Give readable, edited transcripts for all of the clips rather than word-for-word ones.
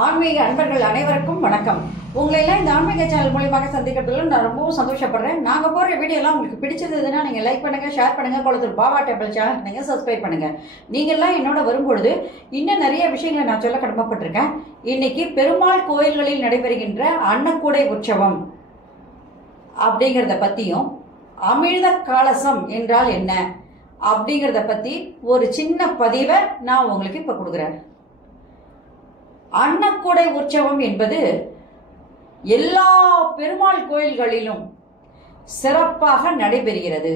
ஆன்மீக அன்பர்கள் அனைவருக்கும் வணக்கம். உங்களை எல்லாம் இந்த ஆன்மீக சேனல் மூலியமாக சந்திக்கிறதுல நான் ரொம்பவும் சந்தோஷப்படுறேன். நாங்கள் போகிற வீடியோ எல்லாம் உங்களுக்கு பிடிச்சிருந்ததுன்னா நீங்கள் லைக் பண்ணுங்க, ஷேர் பண்ணுங்க, குளத்தூர் பாபா டெம்பிள் சேனல் நீங்கள் சப்ஸ்கிரைப் பண்ணுங்க. நீங்கள்லாம் என்னோட வரும்பொழுது இன்னும் நிறைய விஷயங்களை நான் சொல்ல கடமைப்பட்டிருக்கேன். இன்னைக்கு பெருமாள் கோயில்களில் நடைபெறுகின்ற அன்னக்கூடை உற்சவம் அப்படிங்கிறத பற்றியும், அமிழ்த கலசம் என்றால் என்ன அப்படிங்கிறத பற்றி ஒரு சின்ன பதிவை நான் உங்களுக்கு இப்போ கொடுக்குறேன். அன்னக்கூடை உற்சவம் என்பது எல்லா பெருமாள் கோயில்களிலும் சிறப்பாக நடைபெறுகிறது.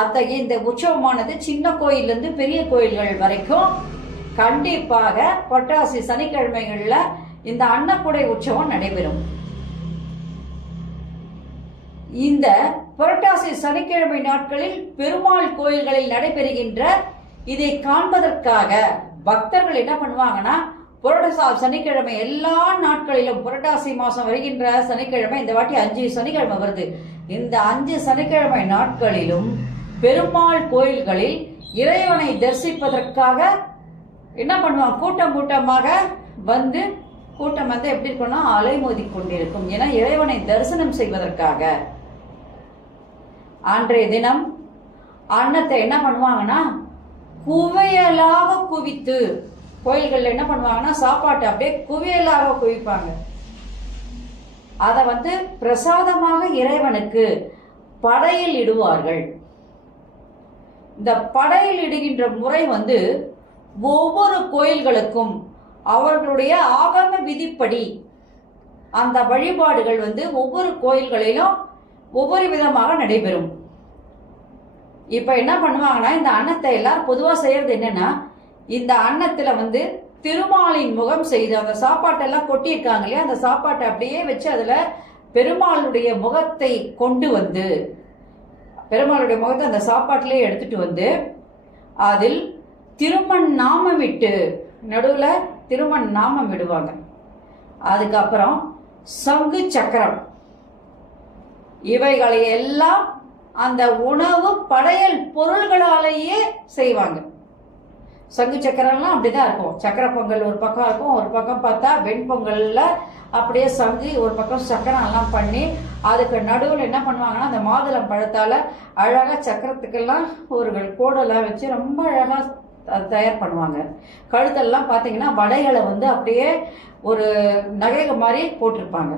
அத்தகைய இந்த உற்சவமானது சின்ன கோயிலிருந்து பெரிய கோயில்கள் வரைக்கும் கண்டிப்பாக புரட்டாசி சனிக்கிழமைகள்ல இந்த அன்னக்கூடை உற்சவம் நடைபெறும். இந்த புரட்டாசி சனிக்கிழமை நாட்களில் பெருமாள் கோயில்களில் நடைபெறுகின்ற இதை காண்பதற்காக பக்தர்கள் என்ன பண்ணுவாங்கன்னா, புரட்டாசி சனிக்கிழமை எல்லா நாட்களிலும் புரட்டாசி மாசம் வருகின்ற சனிக்கிழமை, இந்த வாட்டி 5 சனிக்கிழமை வருது. இந்த 5 சனிக்கிழமை நாட்களிலும் பெருமாள் கோயில்களில் இறைவனை தரிசிப்பதற்காக என்ன பண்ணுவாங்க, கூட்டமாக வந்து கூட்டம் வந்து எப்படி இருக்கும்னா அலைமோதி கொண்டிருக்கும். ஏன்னா இறைவனை தரிசனம் செய்வதற்காக அன்றைய தினம் அன்னத்தை என்ன பண்ணுவாங்கன்னா குவியலாக குவித்து, கோயில்கள் என்ன பண்ணுவாங்கன்னா சாப்பாட்டை அப்படியே குவியலாக குவிப்பாங்க. அதை வந்து பிரசாதமாக இறைவனுக்கு படையில் இடுவார்கள். இந்த படையில் இடுகின்ற முறை வந்து ஒவ்வொரு கோயில்களுக்கும் அவர்களுடைய ஆகம விதிப்படி அந்த வழிபாடுகள் வந்து ஒவ்வொரு கோயில்களிலும் ஒவ்வொரு விதமாக நடைபெறும். இப்ப என்ன பண்ணுவாங்கன்னா, இந்த அன்னத்தை எல்லாரும் பொதுவா செய்யறது என்னன்னா, இந்த அன்னத்துல வந்து திருமாலின் முகம் செய்து அந்த சாப்பாட்டெல்லாம் கொட்டியிருக்காங்க இல்லையா, அந்த சாப்பாட்டை அப்படியே வச்சு அதுல பெருமாளுடைய முகத்தை கொண்டு வந்து, பெருமாளுடைய முகத்தை அந்த சாப்பாட்டிலே எடுத்துட்டு வந்து அதில் திருமண் நாமம் இட்டு, நடுவுல திருமண் நாமம் விடுவாங்க. அதுக்கப்புறம் சங்கு சக்கரம் இவைகளை எல்லாம் அந்த உணவு படையல் பொருள்களாலேயே செய்வாங்க. சங்கு சக்கரம்லாம் அப்படிதான் இருக்கும். சக்கர பொங்கல் ஒரு பக்கம் இருக்கும், ஒரு பக்கம் பார்த்தா வெண்பொங்கல்ல அப்படியே சங்கு, ஒரு பக்கம் சக்கரம் எல்லாம் பண்ணி அதுக்கு நடுவில் என்ன பண்ணுவாங்கன்னா, அந்த மாதுளம் பழத்தால அழகா சக்கரத்துக்கெல்லாம் ஒரு கோடெல்லாம் வச்சு ரொம்ப அழகா தயார் பண்ணுவாங்க. கழுத்தெல்லாம் பார்த்தீங்கன்னா வடைகளை வந்து அப்படியே ஒரு நகை மாதிரி போட்டிருப்பாங்க.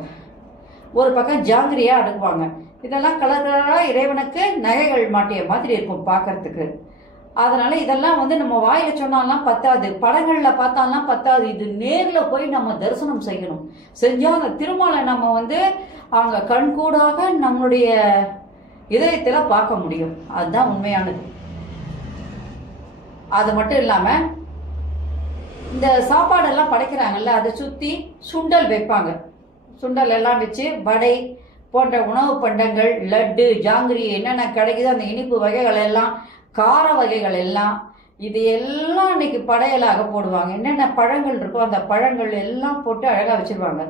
ஒரு பக்கம் ஜாங்கிரியா அடுக்குவாங்க. இதெல்லாம் கலர் கலரா இறைவனுக்கு நகைகள் மாட்டிய மாதிரி இருக்கும் பார்க்கறதுக்கு. அதனால இதெல்லாம் வந்து நம்ம வாயில சொன்னாலாம் பத்தாது, படங்கள்ல பார்த்தாலாம் பத்தாது. இது நேர்ல போய் நம்ம தரிசனம் செய்யணும். செஞ்சா அந்த திருமாலை நம்ம வந்து அங்க கண்கூடாக நம்மளுடைய இதயத்துல பார்க்க முடியும். அதுதான் உண்மையானது. அது மட்டும் இல்லாம இந்த சாப்பாடெல்லாம் படைக்கிறாங்கல்ல, அதை சுத்தி சுண்டல் வைப்பாங்க. சுண்டல் எல்லாம் வச்சு வடை போன்ற உணவு பண்டங்கள், லட்டு, ஜாங்கிரி என்னென்ன கிடைக்குதோ அந்த இனிப்பு வகைகள் எல்லாம், கார வகைகள் எல்லாம், இது எல்லாம் இன்னைக்கு படையலாக போடுவாங்க. என்னென்ன பழங்கள் இருக்கோ அந்த பழங்கள் எல்லாம் போட்டு அழகா வச்சிருவாங்க.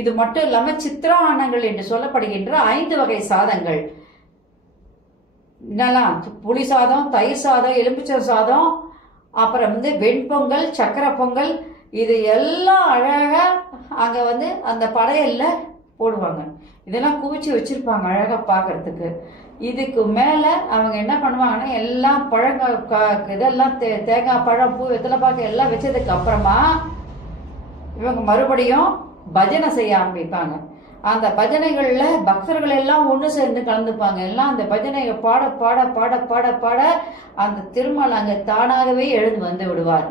இது மட்டும் இல்லாம சித்திரான்னங்கள் என்று சொல்லப்படுகின்ற 5 வகை சாதங்கள், என்னெல்லாம் புளி சாதம், தயிர் சாதம், எலுமிச்சை சாதம், அப்புறம் வந்து வெண்பொங்கல், சக்கரை பொங்கல், இது எல்லாம் அழகா அங்க வந்து அந்த படையல்ல போடுவாங்க. இதெல்லாம் குவிச்சு வச்சிருப்பாங்க அழகா பாக்குறதுக்கு. இதுக்கு மேல அவங்க என்ன பண்ணுவாங்கன்னா, எல்லாம் இதெல்லாம் தேங்காய் பழம், பூ, வெத்தலை பாக்கு எல்லாம் வச்சதுக்கு அப்புறமா இவங்க மறுபடியும் பஜனை செய்ய ஆரம்பிப்பாங்க. அந்த பஜனைகள்ல பக்தர்கள் எல்லாம் ஒண்ணு சேர்ந்து கலந்துப்பாங்க. எல்லாம் அந்த பஜனையை பாட பாட பாட பாட பாட அந்த திருமால் அங்க தானாகவே எழுந்து வந்து விடுவார்.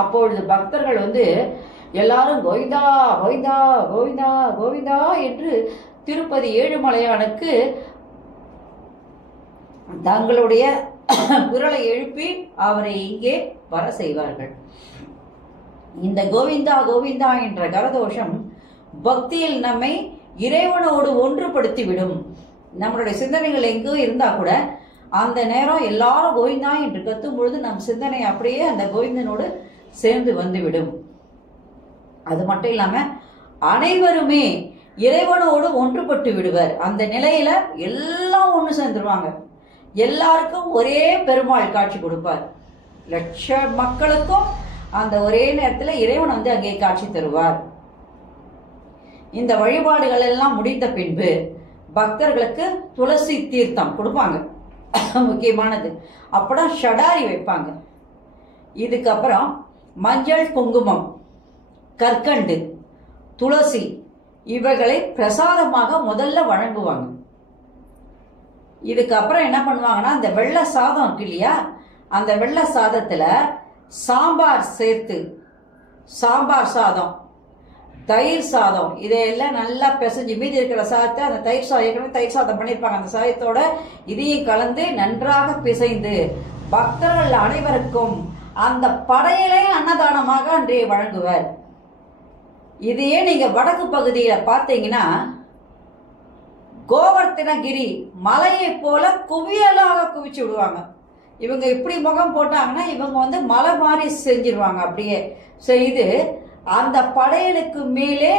அப்பொழுது பக்தர்கள் வந்து எல்லாரும் கோவிந்தா கோவிந்தா கோவிந்தா கோவிந்தா என்று திருப்பதி ஏழுமலையானுக்கு தங்களுடைய குரலை எழுப்பி அவரை இங்கே வர செய்வார்கள். இந்த கோவிந்தா கோவிந்தா என்ற கரதோஷம் பக்தியில் நம்மை இறைவனோடு ஒன்றுபடுத்தி விடும். நம்மளுடைய சிந்தனைகள் எங்கோ இருந்தா கூட அந்த நேரம் எல்லாரும் கோவிந்தா என்று கத்தும் பொழுது நம் சிந்தனை அப்படியே அந்த கோவிந்தனோடு சேர்ந்து வந்துவிடும். அது மட்டும் இல்லாம அனைவருமே இறைவனோடு ஒன்றுபட்டு விடுவர். அந்த நிலையில எல்லாம் ஒண்ணு சேர்ந்துருவாங்க. எல்லாருக்கும் ஒரே பெருமாள் காட்சி கொடுப்பார். லட்ச மக்களுக்கும் அந்த ஒரே நேரத்தில் இறைவன் வந்து அங்கே காட்சி தருவார். இந்த வழிபாடுகள் எல்லாம் முடிந்த பின்பு பக்தர்களுக்கு துளசி தீர்த்தம் கொடுப்பாங்க, முக்கியமானது. அப்புறம் ஷடாரி வைப்பாங்க. இதுக்கப்புறம் மஞ்சள், குங்குமம், கற்கண்டு, துளசி இவைகளை பிரசாதமாக முதல்ல வழங்குவாங்க. இதுக்கப்புறம் என்ன பண்ணுவாங்கன்னா, அந்த வெள்ளை சாதம் இருக்கு இல்லையா, அந்த வெள்ளை சாதத்துல சாம்பார் சேர்த்து, சாம்பார் சாதம், தயிர் சாதம் இதையெல்லாம் நல்லா பிசைஞ்சு மீதி இருக்கிற சாதத்தை, அந்த தயிர் சாதம் ஏற்கனவே தயிர் சாதம் பண்ணியிருப்பாங்க, அந்த சாதத்தோட இதையும் கலந்து நன்றாக பிசைந்து பக்தர்கள் அனைவருக்கும் அந்த படையலை அன்னதானமாக அன்றைய வழங்குவார். இதையே நீங்க வடக்கு பகுதியில பார்த்தீங்கன்னா கோவர்த்தனகிரி மலையை போல குவியலாக குவிச்சு விடுவாங்க. இவங்க இப்படி முகம் போட்டாங்கன்னா இவங்க வந்து மலை மாதிரி செஞ்சிருவாங்க. அப்படியே செய்து அந்த படையலுக்கு மேலே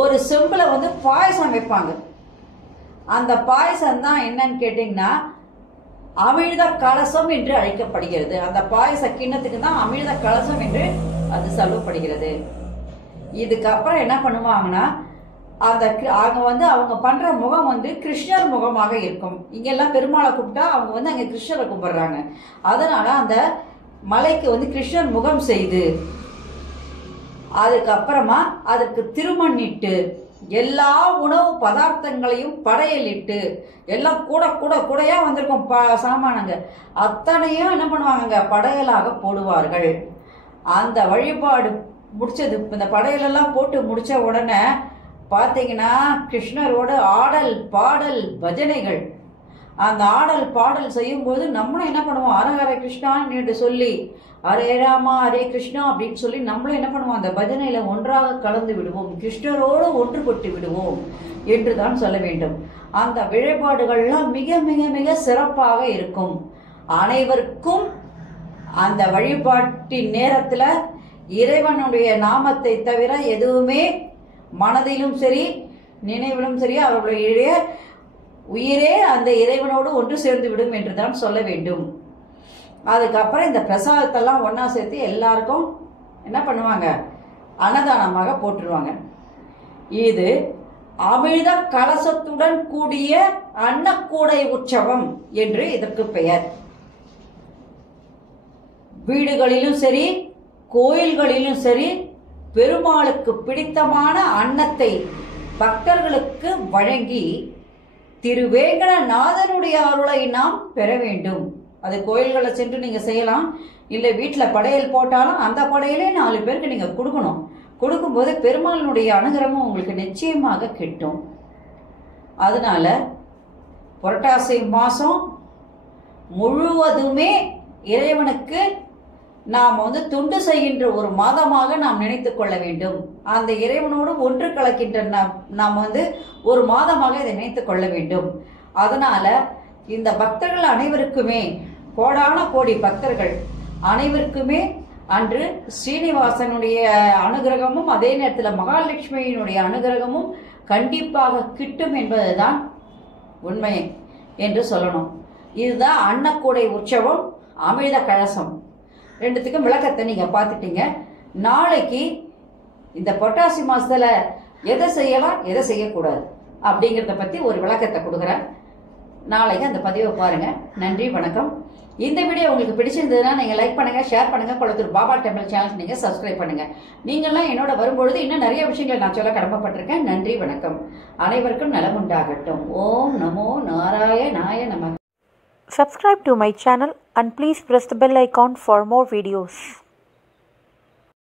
ஒரு செம்புல வந்து பாயசம் வைப்பாங்க. அந்த பாயசம் தான் என்னன்னு கேட்டீங்கன்னா அமிழ்த கலசம் என்று அழைக்கப்படுகிறது. அந்த பாயச கிண்ணத்துக்கு தான் அமிழ்த கலசம் என்று அது சொல்லப்படுகிறது. இதுக்கப்புறம் என்ன பண்ணுவாங்கன்னா, அந்த அவங்க பண்ற முகம் வந்து கிருஷ்ணர் முகமாக இருக்கும். இங்கெல்லாம் பெருமாளை கூப்பிட்டா அவங்க வந்து அங்க கிருஷ்ணரை கும்பிடுறாங்க. அதனால அந்த மலைக்கு வந்து கிருஷ்ணர் முகம் செய்து அதுக்கப்புறமா அதற்கு திருமண்ணிட்டு எல்லா உணவு பதார்த்தங்களையும் படையலிட்டு எல்லாம் கூடையா வந்திருக்கும் சாமானங்க அத்தனையும் என்ன பண்ணுவாங்க, படையலாக போடுவார்கள். அந்த வழிபாடு முடிச்சது, இந்த படையலெல்லாம் போட்டு முடிச்ச உடனே பார்த்தீங்கன்னா கிருஷ்ணரோட ஆடல் பாடல் பஜனைகள். அந்த ஆடல் பாடல் செய்யும்போது நம்மளும் என்ன பண்ணுவோம், ஹரஹர கிருஷ்ணான்னு சொல்லி ஹரே ராமா ஹரே கிருஷ்ணா அப்படின்னு சொல்லி நம்மளும் என்ன பண்ணுவோம், அந்த பஜனையில ஒன்றாக கலந்து விடுவோம், கிருஷ்ணரோடு ஒன்றுபட்டு விடுவோம் என்று தான் சொல்ல வேண்டும். அந்த வழிபாடுகள்லாம் மிக மிக மிக சிறப்பாக இருக்கும். அனைவருக்கும் அந்த வழிபாட்டின் நேரத்துல இறைவனுடைய நாமத்தை தவிர எதுவுமே மனதிலும் சரி நினைவிலும் சரி அவர்களுடைய உயிரே அந்த இறைவனோடு ஒன்று சேர்ந்து விடும் என்று தான் சொல்ல வேண்டும். அதுக்கப்புறம் இந்த பிரசாதத்தெல்லாம் ஒன்னா சேர்த்து எல்லாருக்கும் என்ன பண்ணுவாங்க, அன்னதானமாக போட்டுருவாங்க. இது அமிழ்த கலசத்துடன் கூடிய அன்னக்கூடை உற்சவம் என்று இதற்கு பெயர். வீடுகளிலும் சரி கோயில்களிலும் சரி பெருமாளுக்கு பிடித்தமான அன்னத்தை பக்தர்களுக்கு வழங்கி திருவேங்கடநாதனுடைய அருளை நாம் பெற வேண்டும். அது கோயில்களை சென்று நீங்க செய்யலாம், இல்லை வீட்டில் படையல் போட்டாலும் அந்த படையலே 4 பேருக்கு நீங்க கொடுக்கணும். கொடுக்கும்போது பெருமாளினுடைய அனுகிரகம் உங்களுக்கு நிச்சயமாக கிட்டும். அதனால புரட்டாசி மாசம் முழுவதுமே இறைவனுக்கு நாம் வந்து தொண்டு செய்கின்ற ஒரு மாதமாக நாம் நினைத்துக் கொள்ள வேண்டும். அந்த இறைவனோடு ஒன்று கலக்கின்ற நாம் வந்து ஒரு மாதமாக இதை நினைத்துக் கொள்ள வேண்டும். அதனால இந்த பக்தர்கள் அனைவருக்குமே, கோடான கோடி பக்தர்கள் அனைவருக்குமே அன்று ஸ்ரீனிவாசனுடைய அனுகிரகமும் அதே நேரத்தில் மகாலட்சுமியினுடைய அனுகிரகமும் கண்டிப்பாக கிட்டும் என்பதுதான் உண்மை என்று சொல்லணும். இதுதான் அன்னக்கூடை உற்சவம், அமிழ்த கலசம். ரெண்டுத்துக்கும் விளக்கத்தை நீங்க பார்த்துட்டீங்க. நாளைக்கு இந்த புரட்டாசி மாசத்துல எதை செய்யலாம் எதை செய்யக்கூடாது அப்படிங்கிறத பத்தி ஒரு விளக்கத்தை கொடுக்குறேன். நாளைக்கு அந்த பதிவை பாருங்க. நன்றி, வணக்கம். இந்த வீடியோ உங்களுக்கு பிடிச்சிருந்ததுன்னா நீங்க லைக் பண்ணுங்க, ஷேர் பண்ணுங்க. கொளத்தூர் பாபா டெம்பிள் சேனல் நீங்க சப்ஸ்கிரைப் பண்ணுங்க. நீங்கெல்லாம் என்னோட வரும்பொழுது இன்னும் நிறைய விஷயங்கள் நான் சொல்ல கடமைப்பட்டிருக்கேன். நன்றி, வணக்கம். அனைவருக்கும் நலம் உண்டாகட்டும். ஓம் நமோ நாராயணாய நமः. Subscribe to my channel and please press the bell icon for more videos.